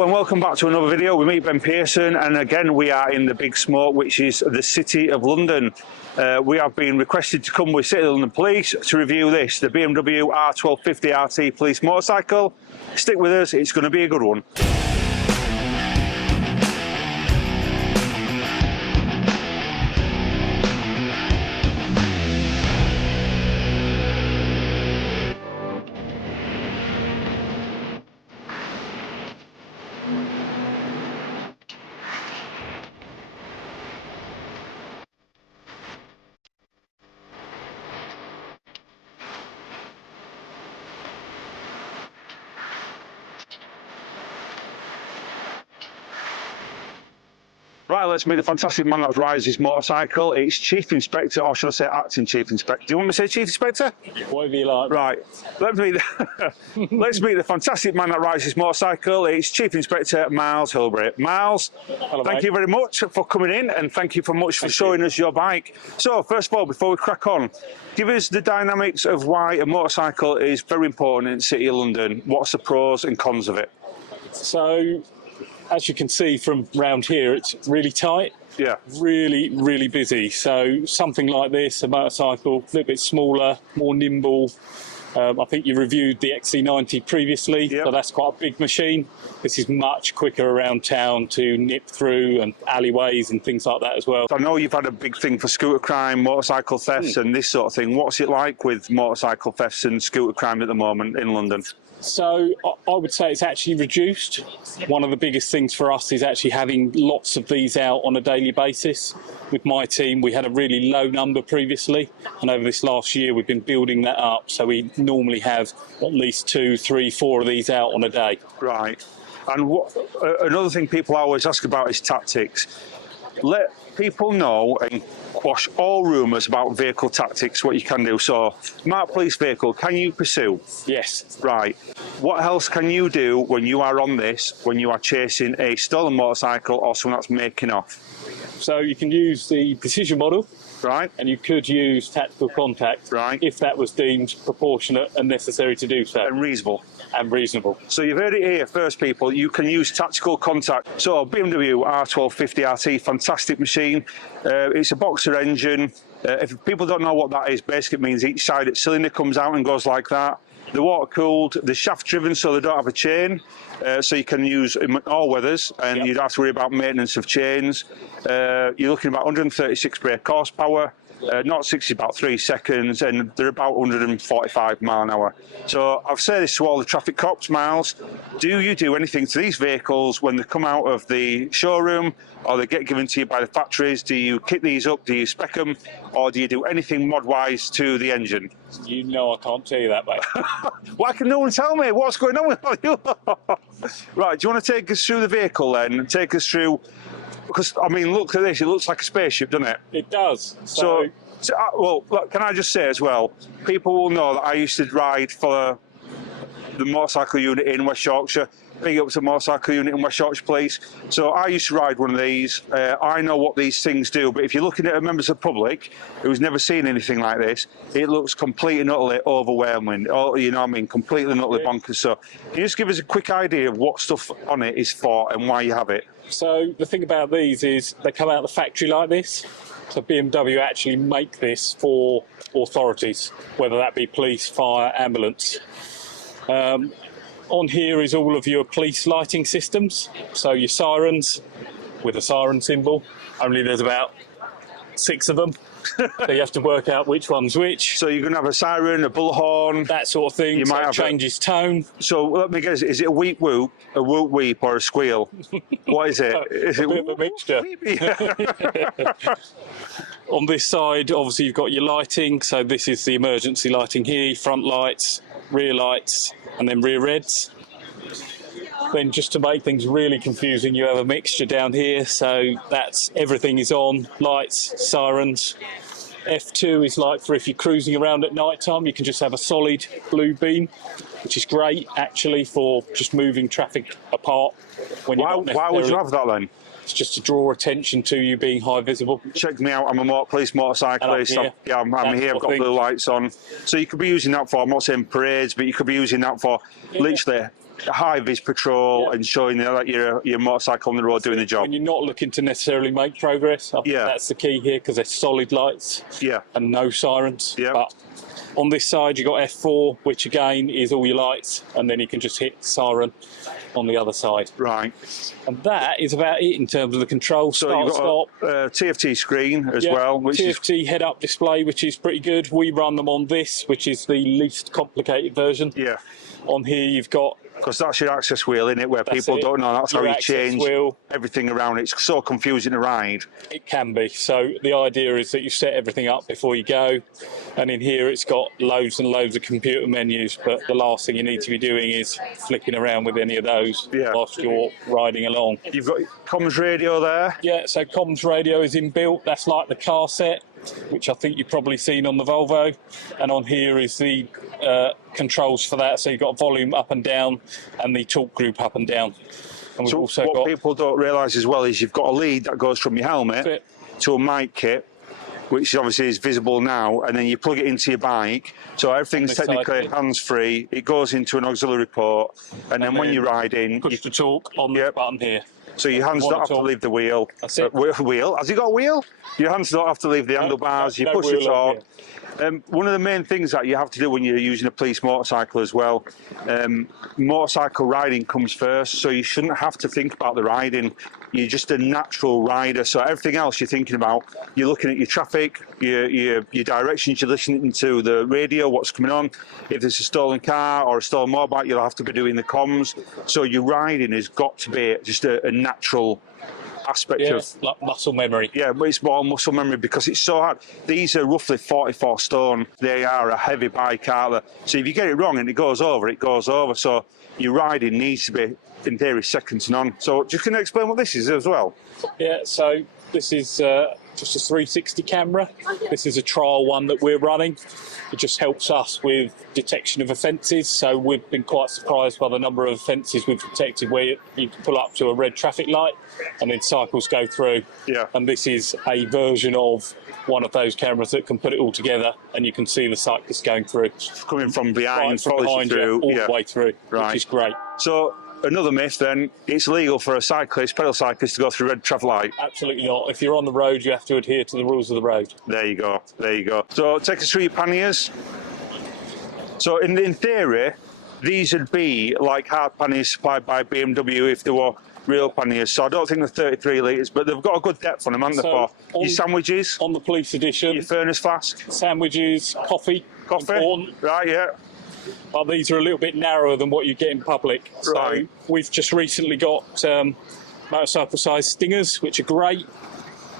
Hello and welcome back to another video with me, Ben Pearson, and again we are in the big smoke, which is the City of London. We have been requested to come with City of London Police to review this, the BMW R1250RT police motorcycle. Stick with us, it's going to be a good one. Right, let's meet the fantastic man that rides his motorcycle. It's Chief Inspector, or should I say Acting Chief Inspector? Do you want me to say Chief Inspector? Whatever you like. Right, let's meet the fantastic man that rides his motorcycle. It's Chief Inspector Miles Hilbury. Miles, Hello, thank you very much for coming in, and thank you for showing us your bike. So, first of all, before we crack on, give us the dynamics of why a motorcycle is very important in the City of London. What's the pros and cons of it? So, as you can see from round here, it's really tight. Yeah. Really busy. So something like this, a motorcycle, a little bit smaller, more nimble. I think you reviewed the XC90 previously, yep. So that's quite a big machine. This is much quicker around town to nip through and alleyways and things like that as well. I know you've had a big thing for scooter crime, motorcycle thefts and this sort of thing. What's it like with motorcycle thefts and scooter crime at the moment in London? So I would say it's actually reduced. One of the biggest things for us is actually having lots of these out on a daily basis. With my team, we had a really low number previously, and over this last year we've been building that up. So we normally have at least 2, 3, 4 of these out on a day. Right. And what another thing people always ask about is tactics. Let people know and quash all rumours about vehicle tactics, what you can do. So, marked police vehicle, can you pursue? Yes. Right. What else can you do when you are on this, when you are chasing a stolen motorcycle or someone that's making off? So you can use the precision model. Right. And you could use tactical contact, right, if that was deemed proportionate and necessary to do so. And reasonable. And reasonable. So you've heard it here first, people. You can use tactical contact. So BMW R1250RT, fantastic machine. It's a boxer engine. If people don't know what that is, basically it means each side its cylinder comes out and goes like that. They're water cooled, they're shaft driven, so they don't have a chain, so you can use in all weathers, and yep. You don't have to worry about maintenance of chains. You're looking at about 136 brake horsepower, not 60, about 3 seconds, and they're about 145 mile an hour. So I've said this to all the traffic cops, Miles. Do you do anything to these vehicles when they come out of the showroom, or they get given to you by the factories? Do you kit these up, do you spec them, or do you do anything mod-wise to the engine? You know I can't tell you that, mate. Why can no one tell me what's going on with you? Right, do you want to take us through the vehicle then? Take us through, because, I mean, look at this, it looks like a spaceship, doesn't it? It does. Well, look, can I just say as well, people will know that I used to ride for the motorcycle unit in West Yorkshire. Big up to the motorcycle unit in West Yorkshire Police. So I used to ride one of these. I know what these things do, but if you're looking at members of the public who's never seen anything like this, it looks completely and utterly overwhelming. Oh, you know what I mean? Completely and utterly bonkers. So can you just give us a quick idea of what stuff on it is for and why you have it? So the thing about these is they come out of the factory like this. So BMW actually make this for authorities, whether that be police, fire, ambulance. On here is all of your police lighting systems. So your sirens with a siren symbol, only there's about 6 of them. So you have to work out which one's which. So you're going to have a siren, a bullhorn, that sort of thing. You might have changes tone. So let me guess, is it a weep whoop, a whoop weep, or a squeal? What is it? Is it a bit of a mixture. On this side, obviously you've got your lighting. So this is the emergency lighting here, front lights, rear lights, and then rear reds. Then just to make things really confusing, you have a mixture down here. So that's everything is on, lights, sirens. F2 is like for if you're cruising around at night time, you can just have a solid blue beam, which is great actually for just moving traffic apart. When why would you have that then? It's just to draw attention to you being high visible. Check me out, I'm a police motorcyclist. I'm here, I've got blue lights on. So you could be using that for, I'm not saying parades, but you could be using that for literally high-vis patrol and showing that your motorcycle on the road doing the job. When you're not looking to necessarily make progress, I think that's the key here, because they're solid lights and no sirens. But on this side, you've got F4, which again is all your lights, and then you can just hit siren on the other side. Right. And that is about it in terms of the control. So you've got a TFT screen as well. Which TFT head-up display, which is pretty good. We run them on this, which is the least complicated version. Yeah. On here, you've got... Because that's your access wheel, isn't it? Where people don't know. That's how you change everything around. It's so confusing to ride. It can be. So the idea is that you set everything up before you go. And in here, it's got loads and loads of computer menus. But the last thing you need to be doing is flicking around with any of those whilst you're riding along. You've got comms radio there. Yeah, so comms radio is inbuilt. That's like the car set, which I think you've probably seen on the Volvo. And on here is the controls for that. So you've got volume up and down and the torque group up and down. And we've also what people don't realise as well is you've got a lead that goes from your helmet to a mic kit, which obviously is visible now, and then you plug it into your bike. So everything's technically hands-free. It goes into an auxiliary port, and then when you're riding... Push the torque on the button here. So your hands don't have to leave the wheel. That's it. Wheel? Has it got a wheel? Your hands don't have to leave the handlebars. You push the torque. One of the main things that you have to do when you're using a police motorcycle as well, motorcycle riding comes first, so you shouldn't have to think about the riding. You're just a natural rider, so everything else you're thinking about, you're looking at your traffic, your directions, you're listening to the radio, what's coming on. If there's a stolen car or a stolen motorbike, you'll have to be doing the comms. So your riding has got to be just a natural aspect of like muscle memory. Yeah, but it's more muscle memory because it's so hard. These are roughly 44 stone. They are a heavy bike, aren't they? So if you get it wrong and it goes over, it goes over. So your riding needs to be, in theory, second to none. So just can you explain what this is as well? Yeah, so this is just a 360 camera. This is a trial one that we're running. It just helps us with detection of offences. So we've been quite surprised by the number of offences we've detected where you can pull up to a red traffic light and then cycles go through. Yeah. And this is a version of one of those cameras that can put it all together, and you can see the cyclist going through. Coming from behind, behind you, all the way through, which is great. So another myth then, it's legal for a cyclist, pedal cyclist, to go through red traffic light? Absolutely not. If you're on the road, you have to adhere to the rules of the road. There you go, there you go. So take us through your panniers. So in theory, these would be like hard panniers supplied by BMW if they were real panniers. So I don't think they're 33 litres, but they've got a good depth on them, haven't they, for your sandwiches? On the police edition. Your furnace flask? Sandwiches, coffee. Important. Right, yeah. But these are a little bit narrower than what you get in public. So we've just recently got motorcycle-sized stingers, which are great.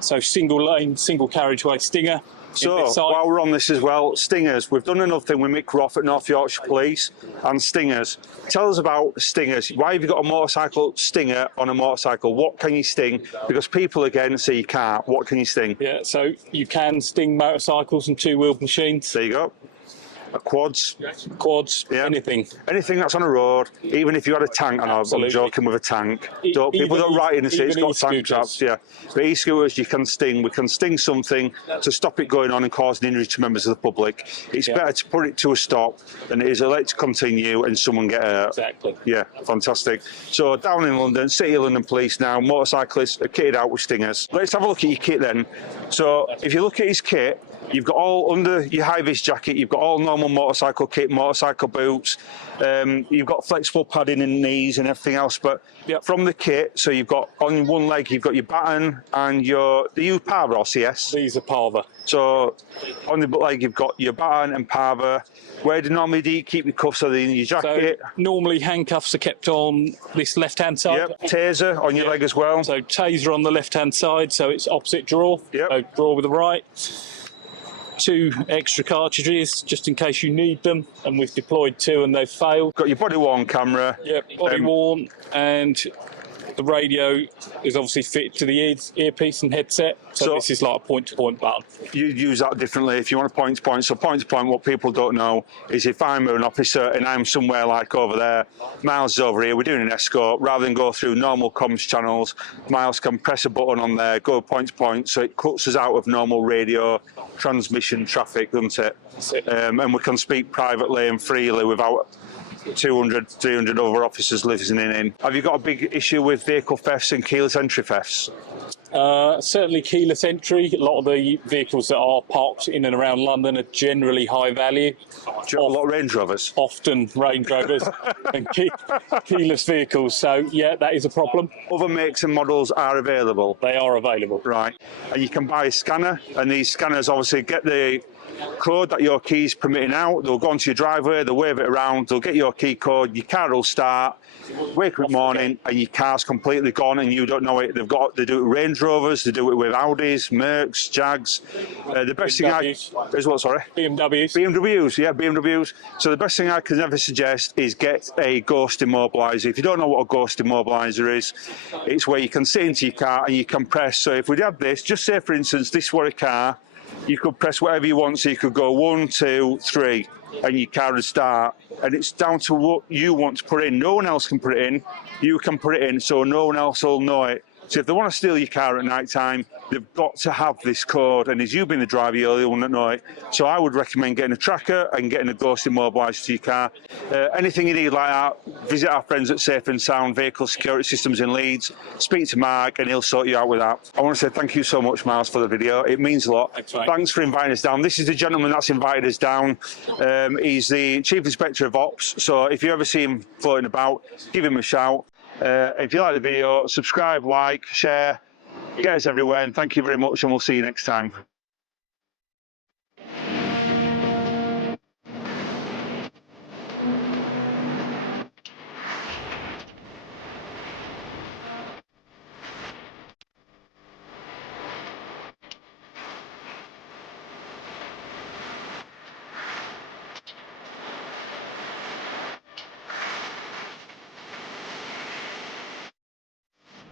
So single lane, single carriageway stinger. So while we're on this as well, stingers. We've done another thing with Mick Roth at North Yorkshire Police and stingers. Tell us about stingers. Why have you got a motorcycle stinger on a motorcycle? What can you sting? Because people again say you can't. What can you sting? Yeah, so you can sting motorcycles and two-wheeled machines. There you go. Quads, anything that's on a road. Even if you had a tank, and I'm joking with a tank. People don't write in and say it's got tank traps. Yeah, but e-scooters you can sting. We can sting something to stop it going on and causing injury to members of the public. It's better to put it to a stop than it is to let it continue and someone get hurt. Exactly. Yeah, fantastic. So down in London, City of London Police now, motorcyclists are kitted out with stingers. Let's have a look at your kit then. So if you look at his kit, you've got all under your high-vis jacket, you've got all normal motorcycle kit, motorcycle boots, you've got flexible padding in knees and everything else, but from the kit, so you've got on one leg, you've got your baton and do you Parva or CS? These are Parva. So on the leg, you've got your baton and Parva. Where do you keep your cuffs? Are they in your jacket? So normally handcuffs are kept on this left-hand side. Yep, taser on your leg as well. So taser on the left-hand side, so it's opposite draw. Yep. So draw with the right. 2 extra cartridges just in case you need them, and we've deployed 2 and they've failed. Got your body worn camera. Yep, body worn, and the radio is obviously fitted to the earpiece and headset, so this is like a point-to-point button. You use that differently if you want a point-to-point. So point-to-point, what people don't know is if I'm an officer and I'm somewhere like over there, Miles is over here, we're doing an escort, rather than go through normal comms channels, Miles can press a button on there, go point-to-point, so it cuts us out of normal radio transmission traffic, doesn't it? That's it. And we can speak privately and freely without 200, 300 other officers listening in. Have you got a big issue with vehicle thefts and keyless entry thefts? Certainly keyless entry. A lot of the vehicles that are parked in and around London are generally high value. A lot of Range Rovers? Often Range Rovers and keyless vehicles. So, yeah, that is a problem. Other makes and models are available? They are available. Right. And you can buy a scanner, and these scanners obviously get the code that your key's permitting out. They'll go onto your driveway, they'll wave it around, they'll get your key code, your car will start, wake up in the morning and your car's completely gone and you don't know it. They do it with Range Rovers, they do it with Audis, Mercs, Jags. The best BMWs. thing is what, sorry? BMWs. BMWs, yeah, BMWs. So the best thing I can ever suggest is get a ghost immobiliser. If you don't know what a ghost immobiliser is, it's where you can sit into your car and you can press. So if we had this, just say for instance, this were a car, you could press whatever you want, so you could go 1, 2, 3, and your car would start. And it's down to what you want to put in. No one else can put it in. You can put it in, so no one else will know it. So if they want to steal your car at night time, they've got to have this code. And as you being the driver, you're the one that know it. So I would recommend getting a tracker and getting a ghost immobiliser to your car. Anything you need like that, visit our friends at Safe and Sound Vehicle Security Systems in Leeds. Speak to Mark and he'll sort you out with that. I want to say thank you so much, Miles, for the video. It means a lot. Thanks for inviting us down. This is the gentleman that's invited us down. He's the Chief Inspector of Ops. So if you ever see him floating about, give him a shout. If you like the video, subscribe, like, share, get us everywhere, and thank you very much, and we'll see you next time.